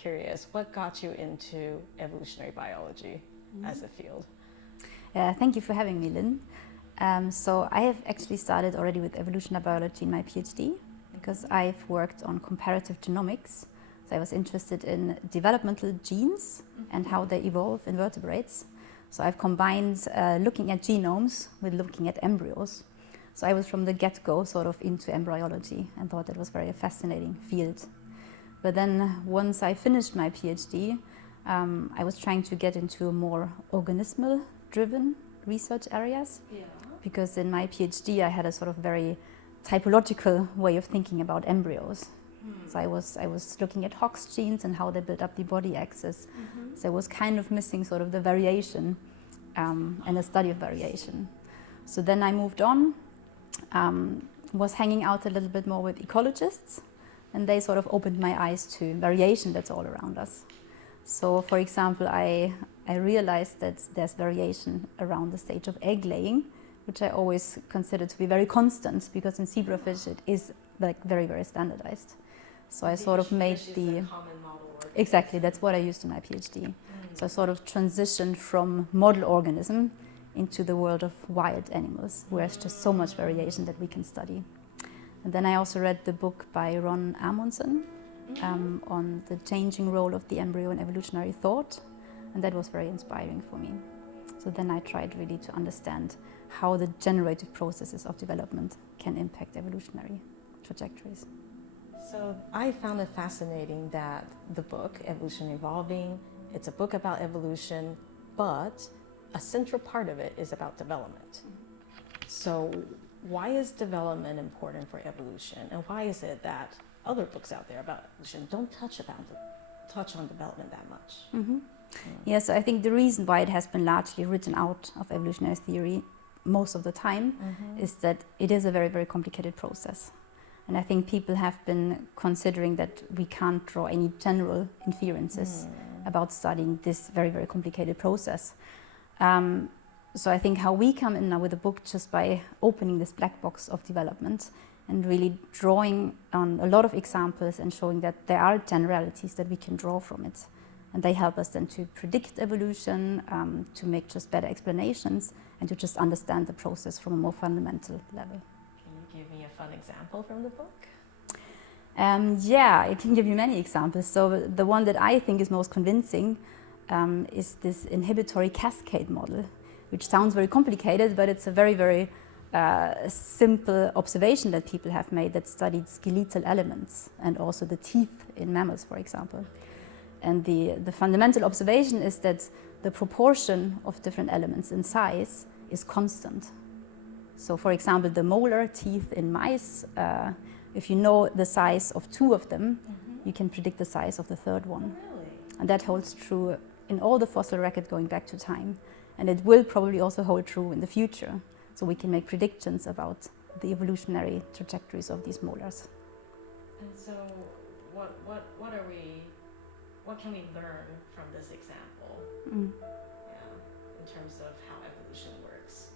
curious, what got you into evolutionary biology as a field? Thank you for having me, Lynn. So I have actually started already with evolutionary biology in my PhD because I've worked on comparative genomics. So I was interested in developmental genes and how they evolve in vertebrates. So I've combined looking at genomes with looking at embryos. So I was from the get-go sort of into embryology and thought it was very a fascinating field. But then once I finished my PhD, I was trying to get into more organismal-driven research areas. Yeah. Because in my PhD I had a sort of very typological way of thinking about embryos. So I was looking at Hox genes and how they build up the body axis. So I was kind of missing sort of the variation and the study of variation. So then I moved on, was hanging out a little bit more with ecologists, and they sort of opened my eyes to variation that's all around us. So for example, I realized that there's variation around the stage of egg laying, which I always consider to be very constant because in zebrafish it is like very, very standardized. So I sort of made the common model organism. Exactly, that's what I used in my PhD. So I sort of transitioned from model organism into the world of wild animals, where there's just so much variation that we can study. And then I also read the book by Ron Amundsen on the changing role of the embryo in evolutionary thought, and that was very inspiring for me. So then I tried really to understand how the generative processes of development can impact evolutionary trajectories. So I found it fascinating that the book, Evolution Evolving, it's a book about evolution, but a central part of it is about development. So why is development important for evolution? And why is it that other books out there about evolution don't touch on development that much? Yeah, so I think the reason why it has been largely written out of evolutionary theory most of the time is that it is a very, very complicated process. And I think people have been considering that we can't draw any general inferences about studying this very, very complicated process. So I think how we come in now with the book just by opening this black box of development and really drawing on a lot of examples and showing that there are generalities that we can draw from it. And they help us then to predict evolution, to make just better explanations and to just understand the process from a more fundamental level. Give me a fun example from the book? Yeah, I can give you many examples. So the one that I think is most convincing is this inhibitory cascade model, which sounds very complicated, but it's a very, very simple observation that people have made that studied skeletal elements and also the teeth in mammals, for example. And the fundamental observation is that the proportion of different elements in size is constant. So for example, the molar teeth in mice, if you know the size of 2 of them, you can predict the size of the 3rd one. Oh, really? And that holds true in all the fossil record going back to time. And it will probably also hold true in the future. So we can make predictions about the evolutionary trajectories of these molars. And so what can we learn from this example in terms of how evolution works?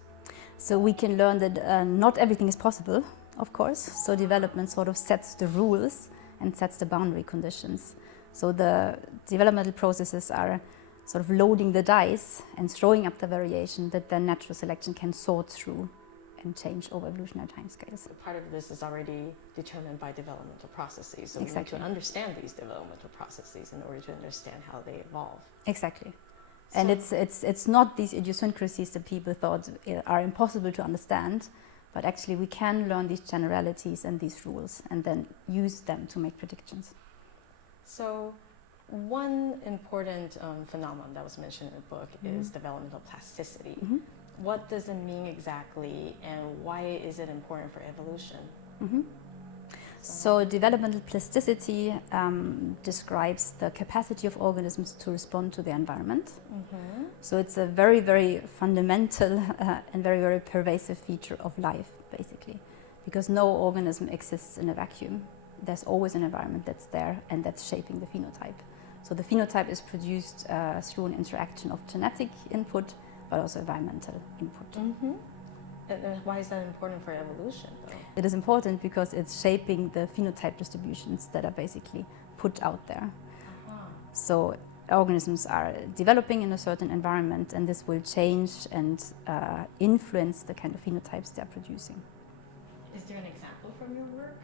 So we can learn that not everything is possible, of course. So development sort of sets the rules and sets the boundary conditions. So the developmental processes are sort of loading the dice and throwing up the variation that then natural selection can sort through and change over evolutionary timescales. Part of this is already determined by developmental processes. So Exactly. We need to understand these developmental processes in order to understand how they evolve. Exactly. And it's not these idiosyncrasies that people thought are impossible to understand, but actually we can learn these generalities and these rules and then use them to make predictions. So one important phenomenon that was mentioned in the book is developmental plasticity. What does it mean exactly, and why is it important for evolution? So developmental plasticity describes the capacity of organisms to respond to their environment. So it's a very, very fundamental and very, very pervasive feature of life, basically, because no organism exists in a vacuum. There's always an environment that's there and that's shaping the phenotype. So the phenotype is produced through an interaction of genetic input, but also environmental input. And why is that important for evolution, though? It is important because it's shaping the phenotype distributions that are basically put out there. So organisms are developing in a certain environment, and this will change and influence the kind of phenotypes they are producing. Is there an example from your work?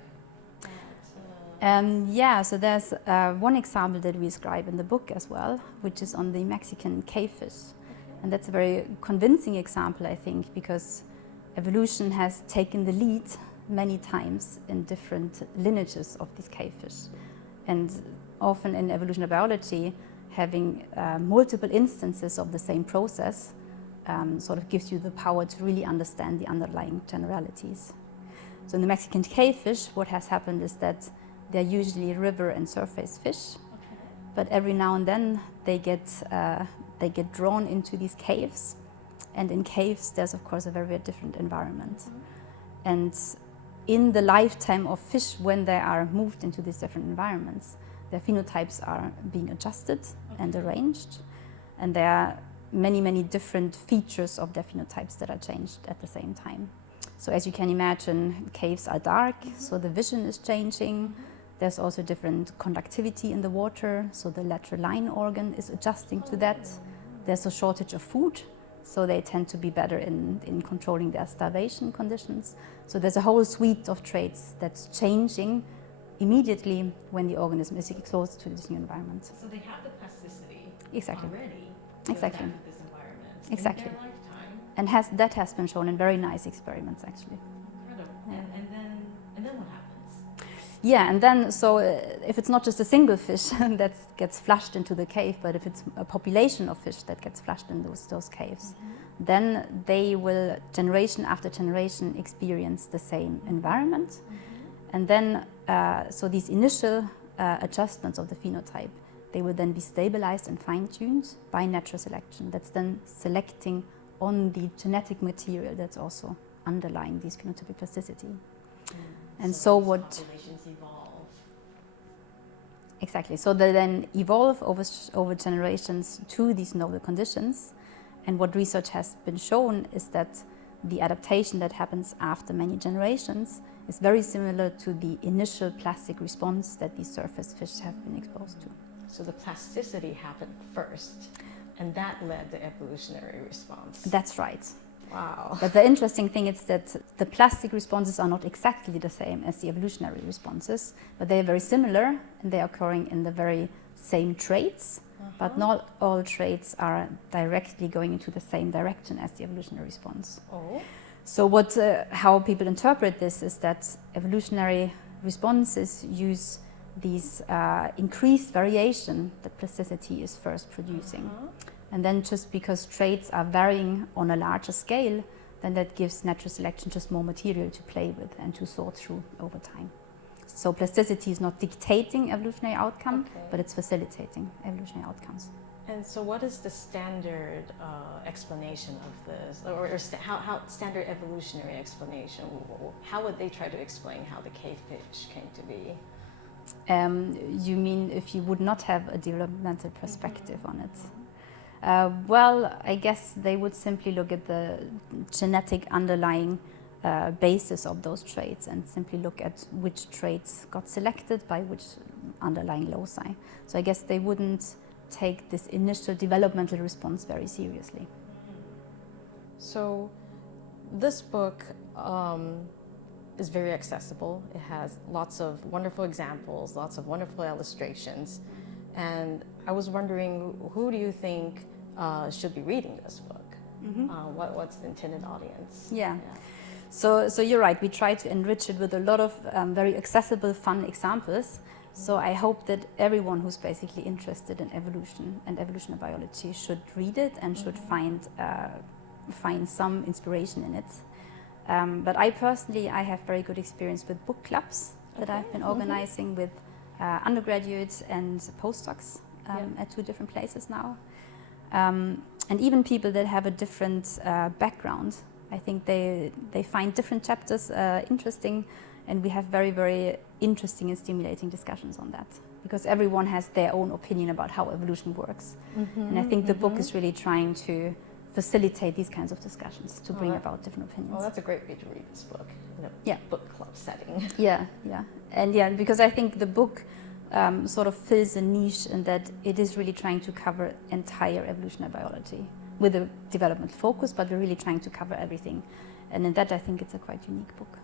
Yeah, so there's one example that we describe in the book as well, which is on the Mexican cavefish. And that's a very convincing example, I think, because evolution has taken the lead many times in different lineages of these cavefish. And often in evolutionary biology, having multiple instances of the same process sort of gives you the power to really understand the underlying generalities. So in the Mexican cavefish, what has happened is that they're usually river and surface fish, but every now and then they get drawn into these caves, and in caves there's of course a very, very different environment. And in the lifetime of fish, when they are moved into these different environments, their phenotypes are being adjusted and arranged, and there are many, many different features of their phenotypes that are changed at the same time. So as you can imagine, caves are dark, so the vision is changing. There's also different conductivity in the water, so the lateral line organ is adjusting to that. There's a shortage of food, so they tend to be better in controlling their starvation conditions. So there's a whole suite of traits that's changing immediately when the organism is exposed to this new environment. So they have the plasticity Exactly. already exactly. to adapt to this environment Exactly. in their lifetime. And that has been shown in very nice experiments, actually. Incredible. Yeah. And then what happens? Yeah, and then so if it's not just a single fish that gets flushed into the cave, but if it's a population of fish that gets flushed in those caves, then they will generation after generation experience the same environment. And then so these initial adjustments of the phenotype, they will then be stabilized and fine-tuned by natural selection. That's then selecting on the genetic material that's also underlying this phenotypic plasticity. And so what populations evolve. Exactly. So they then evolve over generations to these novel conditions. And what research has been shown is that the adaptation that happens after many generations is very similar to the initial plastic response that these surface fish have been exposed to. So the plasticity happened first, and that led the evolutionary response. That's right. Wow. But the interesting thing is that the plastic responses are not exactly the same as the evolutionary responses, but they are very similar, and they are occurring in the very same traits, but not all traits are directly going into the same direction as the evolutionary response. Oh. So how people interpret this is that evolutionary responses use these increased variation that plasticity is first producing. And then just because traits are varying on a larger scale, then that gives natural selection just more material to play with and to sort through over time. So plasticity is not dictating evolutionary outcome, but it's facilitating evolutionary outcomes. And so what is the standard explanation of this, or how standard evolutionary explanation? How would they try to explain how the cave fish came to be? You mean if you would not have a developmental perspective on it? Well, I guess they would simply look at the genetic underlying basis of those traits and simply look at which traits got selected by which underlying loci. So I guess they wouldn't take this initial developmental response very seriously. So this book is very accessible. It has lots of wonderful examples, lots of wonderful illustrations. And I was wondering, who do you think should be reading this book? What's the intended audience? Yeah. So you're right, we try to enrich it with a lot of very accessible, fun examples. So I hope that everyone who's basically interested in evolution and evolutionary biology should read it and should find some inspiration in it. But I personally have very good experience with book clubs that I've been organizing with undergraduates and postdocs at 2 different places now. And even people that have a different background, I think they find different chapters interesting, and we have very, very interesting and stimulating discussions on that, because everyone has their own opinion about how evolution works. And I think the book is really trying to facilitate these kinds of discussions, to bring about different opinions. Well, that's a great way to read this book in a book club setting. Yeah, and because I think the book sort of fills a niche in that it is really trying to cover entire evolutionary biology with a development focus, but we're really trying to cover everything. And in that, I think it's a quite unique book.